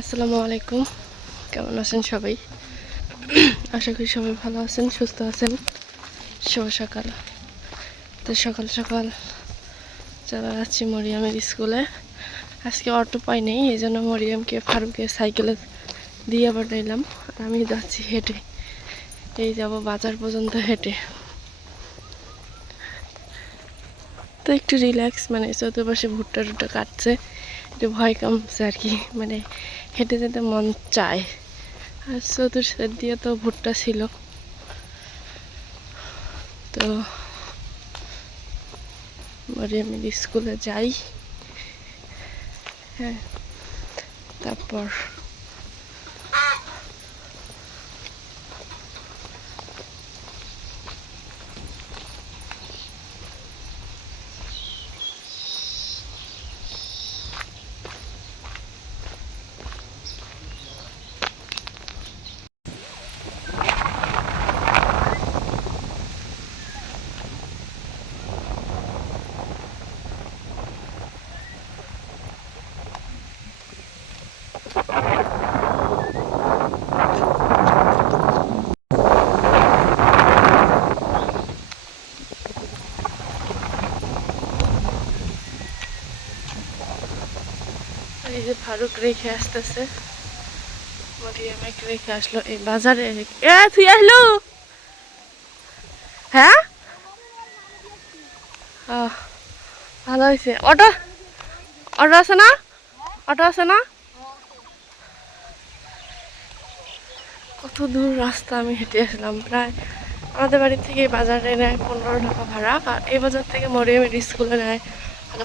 আসসালামু আলাইকুম, কেমন আছেন সবাই? আশা করি সবাই ভালো আছেন, সুস্থ আছেন। শুভ সকাল। তো সকাল সকাল চলে যাচ্ছি মরিয়মের স্কুলে। আজকে অটো পাই নেই, এই জন্য মরিয়মকে ফারুকের সাইকেলে দিয়ে পাঠাইলাম। আর আমি যাচ্ছি হেঁটে, এই যাব বাজার পর্যন্ত হেঁটে। তো একটু রিল্যাক্স, মানে চতুর্পাশে ভুট্টা টুট্টা কাটছে, একটু ভয় কমছে আর কি, মানে হেঁটে যেতে মন চায়। আর চতুর্থ দিয়ে তো ভুট্টা ছিল, তো মরিয়মের স্কুলে যাই। হ্যাঁ, তারপর এই যে ফারুক রেখে আসতেছে, মরিয়মকে রেখে আসলো এই বাজারে। তুই আসলো? হ্যাঁ, ভালো হয়েছে। অটো অটো আছে না? অটো আছে না? কত দূর রাস্তা আমি হেঁটে আসলাম। প্রায় আমাদের বাড়ি থেকে বাজারে নেয় 15 টাকা ভাড়া, আর এই বাজার থেকে মরিয়মের স্কুলে নেয়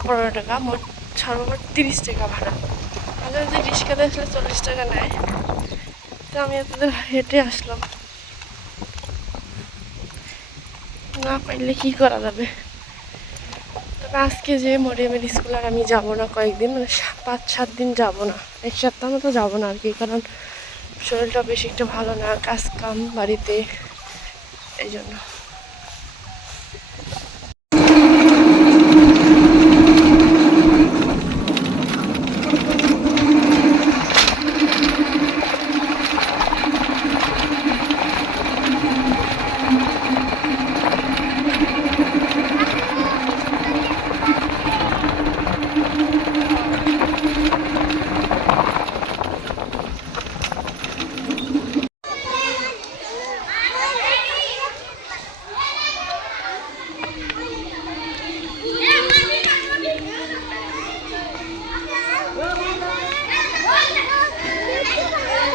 15 টাকা, মোট সর্বমোট 30 টাকা ভাড়া। আমাদের যে রিক্সাতে আসলে 40 টাকা নেয়। তো আমি এতদিন হেঁটে আসলাম, না পাইলে কি করা যাবে। তবে আজকে যে মরিয়মের স্কুল আর আমি যাবো না কয়েকদিন, মানে 5-7 দিন যাবো না, 1 সপ্তাহ মতো যাবো না আর কি। কারণ শরীরটা বেশি একটা ভালো না, কাজ কাম বাড়িতে, এই জন্য।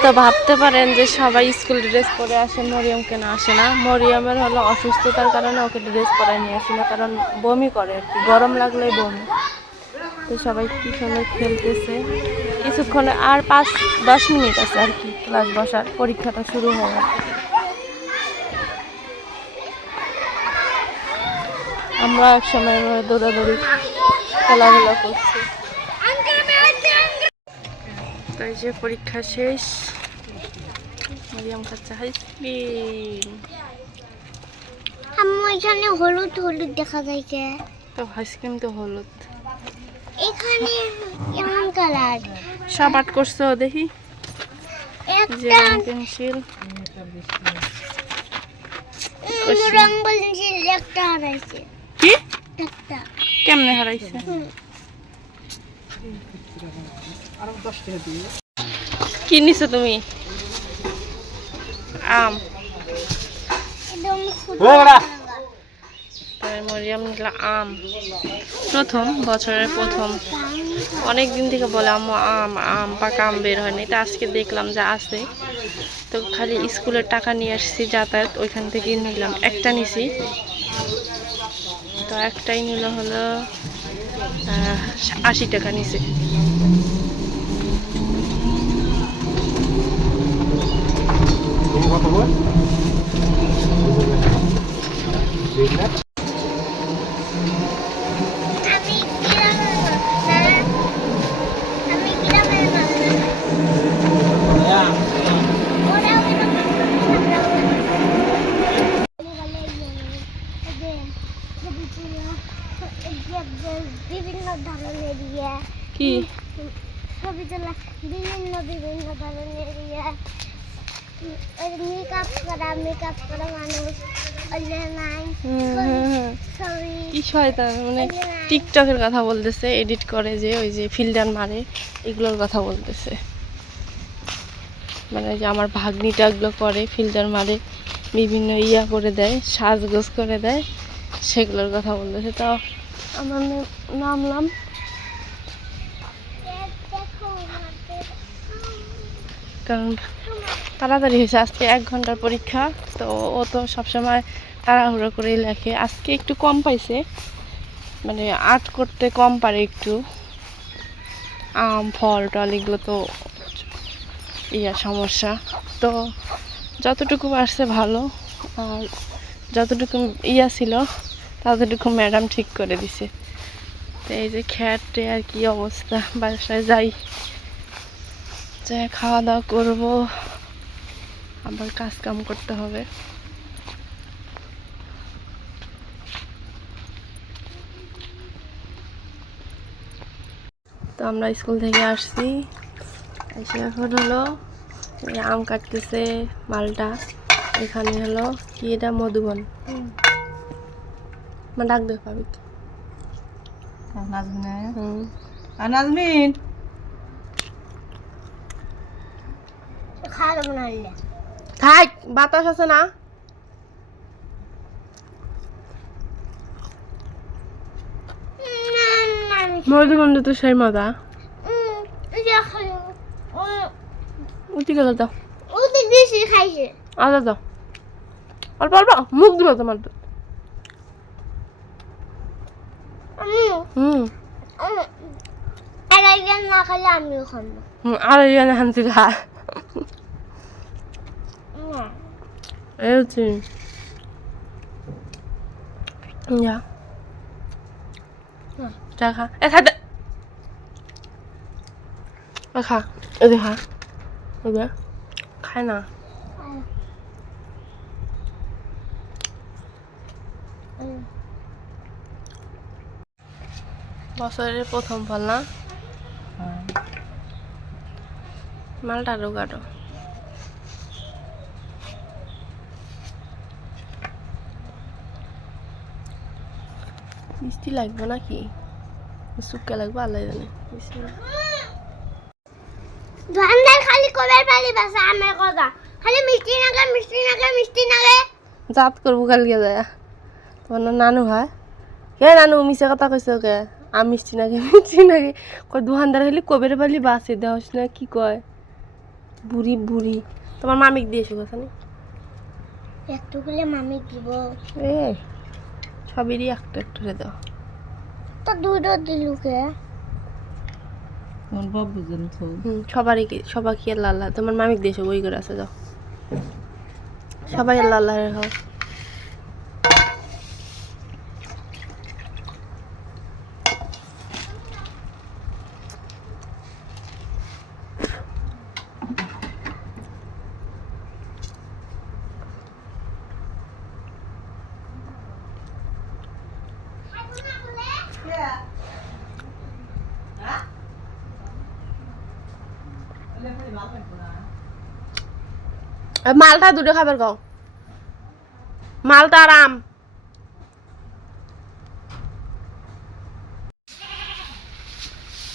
তো ভাবতে পারেন যে সবাই স্কুল ড্রেস পরে আসে, মরিয়ম কেন আসে না? মরিয়মের হলো অসুস্থতার কারণে ওকে ড্রেস পরাই নিয়ে আসি না, কারণ বমি করে আর কি, গরম লাগলেই বমি। তো সবাই পিছনে খেলতেছে, কিছুক্ষণে আর 5-10 মিনিট আছে আর কি ক্লাস বসার, পরীক্ষাটা শুরু হবে। আমরা এক সময় দৌড়াদৌড়ি খেলাধুলা করছি। তাই যে পরীক্ষা শেষ, মরিয়ম খাচ্ছে আইসক্রিম। আম্মু এখানে হলুদ হলুদ দেখা যায় কে? তো আইসক্রিম তো হলুদ, এখানে কেমন কালার? সব আর্ট করছো দেখি, যে একটা রং পেন্সিল রং পেন্সিল একটা হারাইছে। কি একটা কেমনে হারাইছে? কি নিছো তুমি? আম। একদম তাই মরিয়ম নিল আম, প্রথম বছরের প্রথম। অনেক দিন থেকে বলে আম্মু আম আম, পাকা আম বের হয়নি, এটা আজকে দেখলাম যে আছে। তো খালি স্কুলের টাকা নিয়ে আসছি যাতায়াত, ওইখান থেকেই নিলাম, একটা নিছি। তো একটাই নিল হলো 80 টাকা নিছে। আমি গ্রামের মানুষ। ওরা বিভিন্ন ধরনের কি বিভিন্ন ধরনের মেকআপ করা মানুষ ওই যে নাই ছবি কি শয়তান, মানে টিকটকের কথা বলতেছে, এডিট করে যে ওই যে ফিল্টার মারে, এগুলোর কথা বলতেছে। মানে যে আমার ভাগ্নিটা এগুলো করে, ফিল্টার মারে, বিভিন্ন ইয়া করে দেয়, সাজগোজ করে দেয়, সেগুলোর কথা বলতেছে। তো আমার নামলাম, দেখো আমাদের কারণ তাড়াতাড়ি হয়েছে, আজকে 1 ঘন্টার পরীক্ষা। তো ও তো সবসময় তাড়াহুড়ো করেই লেখে, আজকে একটু কম পাইছে, মানে আর্ট করতে কম পারে একটু। আম ফল টল এগুলো তো সমস্যা। তো যতটুকু পারছে ভালো, আর যতটুকু ছিল ততটুকু ম্যাডাম ঠিক করে দিছে। তো এই যে খেয়ারটে আর কি অবস্থা, বাসায় যাই, যে খাওয়া দাওয়া করবো, আবার কাজ কাম করতে হবে। তো আমরা স্কুল থেকে আসছি, এসে এখন হলো এই আম কাটতেছে মালটা। এখানে হলো কি এটা, মধুবন। মানে ডাক দে পাবি। নাজমিন খাওয়া বানাইলে থাক, বাতাস আছে না। মধুবন তো সেই মজা। উঠি গেল তো, ওদের বেশি খাইছে আদা দাও, অল্প অল্প মুখ দিল তোমার তো। হুম আর একজন না খাইলে আমিও খাবো আর এই হানছি খা, না এই হচ্ছে যা চা খা, এ খা দে, খা, এই খা, ওই খায় না। বছরের প্রথম ফল না, মালটা আরো গাঢ়। মিষ্টি লাগবে নাকি শুকা লাগবে, আল্লাহ জানে। দোকানদার খালি কবের পালি বাসা আমার কথা খালি মিষ্টি নাগে মিষ্টি নাগে মিষ্টি নাগে জাত করবো কালকে যায়, তোমার না নানু হয়, কে নানু মিশে কথা কইস কে, আম মিষ্টি নাকি মিষ্টি নাকি কয়, দোকানদার খালি কবের পালি বাসে দেওয়াস না, কি কয় বুড়ি বুড়ি। তোমার মামিক দিয়েছো কথা নি, একটু গুলে মামি দিব এ সবেরই একটা একটা দাও। তো দুটো দিলুকে সবারই কি, সবাই কি আল্লাহ আল্লাহ, তোমার মামিক দিয়েছো বই করে আছে যাও, সবাই আল্লাহ আল্লাহ রেখো। মালটা দুটো খাবার খাও, মালটা আর আম।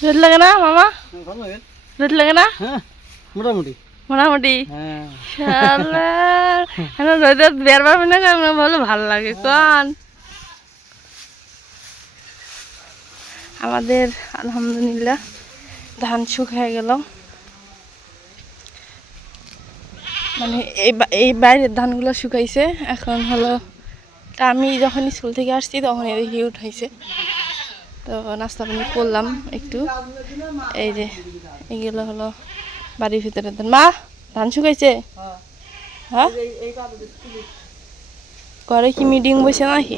রেট লাগে না মামা, রেট লাগে না মোটামুটি মোটামুটি। রোদের বের পারবি না, আমরা বলো ভালো লাগে কন। আমাদের আলহামদুলিল্লাহ ধান শুকিয়ে গেল, মানে এই বাইরের ধানগুলো শুকাইছে। এখন হলো তা আমি যখন স্কুল থেকে আসছি তখন এদিকে উঠাইছে, তো নাস্তা পানি করলাম একটু। এই যে এগুলো হলো বাড়ির ভিতরে ধান। মা ধান শুকাইছে, হ্যাঁ ঘরে কি মিটিং বসে নাকি?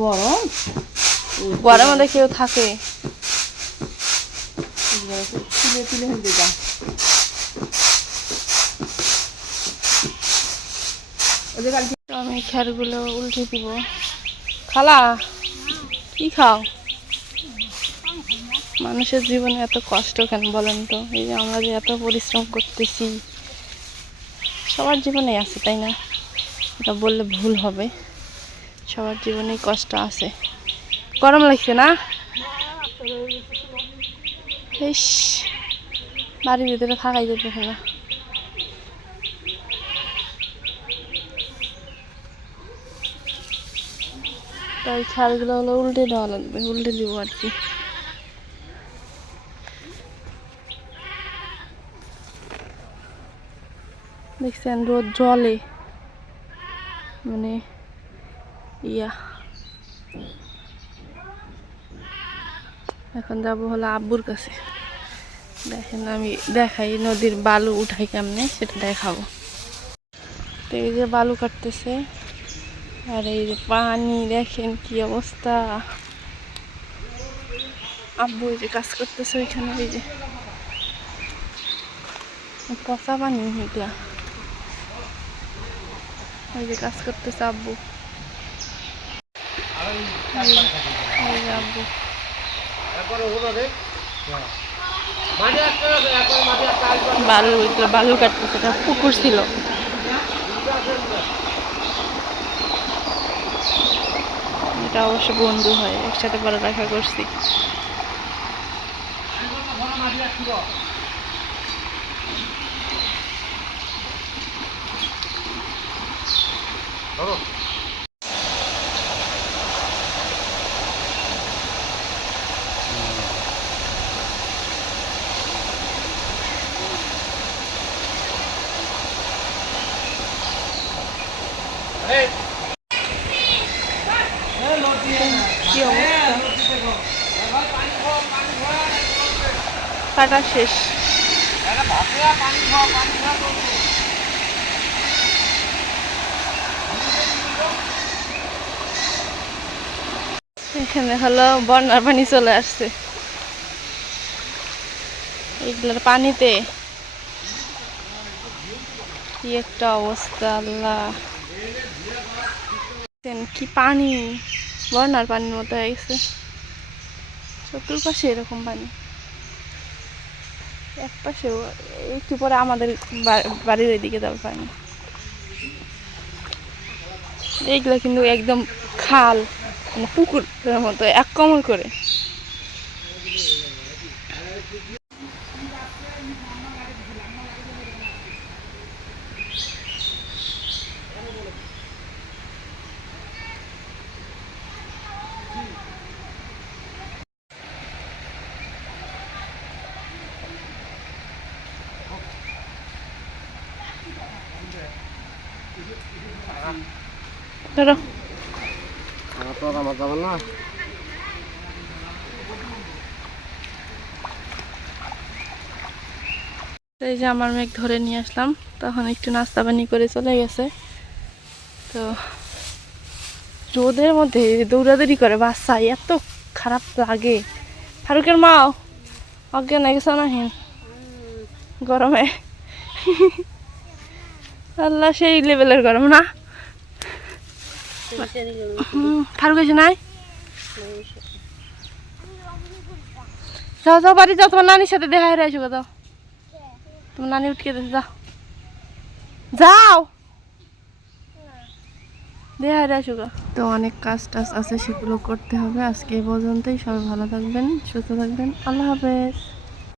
গরম ঘরের মধ্যে কেউ থাকে? আমি খেরগুলো উল্টে দিব। খালা কি খাও? মানুষের জীবনে এত কষ্ট কেন বলেন তো? এই যে আমরা যে এত পরিশ্রম করতেছি, সবার জীবনেই আছে, তাই না? এটা বললে ভুল হবে, সবার জীবনেই কষ্ট আছে। গরম লাগছে না? ইস, বাড়ির ভিতরে থাকাই যেতেছে না। তাই ছালগুলো হলো উল্টে দেওয়া লাগবে, উল্টে দিব আর কি। দেখছেন রোদ জলে, মানে ইয়া। এখন যাবো হলো আব্বুর কাছে। দেখেন আমি দেখাই নদীর বালু উঠাই কেমনে, সেটা দেখাবো। তো এই যে বালু কাটতেছে, আর এই যে পানি দেখেন কি অবস্থা। আব্বু এই যে কাজ করতেছে ওইখানে, এই যে পচা পানি এগুলা, ওই যে কাজ করতেছে আব্বু। এই যে আব্বু বালু, এগুলো বালু কাটতেছে। এটা পুকুর ছিল, এটা অবশ্য বন্ধু হয়, একসাথে পড়ালেখা করছি। কি অবস্থা, কাটা শেষ। এখানে হলো বন্যার পানি চলে আসছে, এগুলোর পানিতে কি একটা অবস্থা। আল্লাহ, কি পানি, বন্যার পানির মতো হয়ে গেছে চতুর্পাশে এরকম পানি। এক পাশে একটু পরে আমাদের বাড়ির ওইদিকে যাবে পানি। এইগুলো কিন্তু একদম খাল, মানে পুকুরের মতো এক কমর করে। ধরো এই যে আমার মেঘ ধরে নিয়ে আসলাম, তখন একটু নাস্তা পানি করে চলে গেছে। তো রোদের মধ্যে দৌড়াদৌড়ি করে বাচ্চা, এত খারাপ লাগে। ফারুকের মাও অজ্ঞান হয়ে গেছে না হিন গরমে। আল্লাহ, সেই লেভেলের গরম না? ফারুক এসে নাই? যাও যাও বাড়ি যাও, তোমার নানির সাথে দেখা হয়ে আসো। যাও, তোমার নানি উঠকে দিয়েছে, যাও যাও দেখা হয়ে আসো। তো অনেক কাজ টাজ আছে, সেগুলো করতে হবে। আজকে এই পর্যন্তই, সবাই ভালো থাকবেন, সুস্থ থাকবেন, আল্লাহ হাফেজ।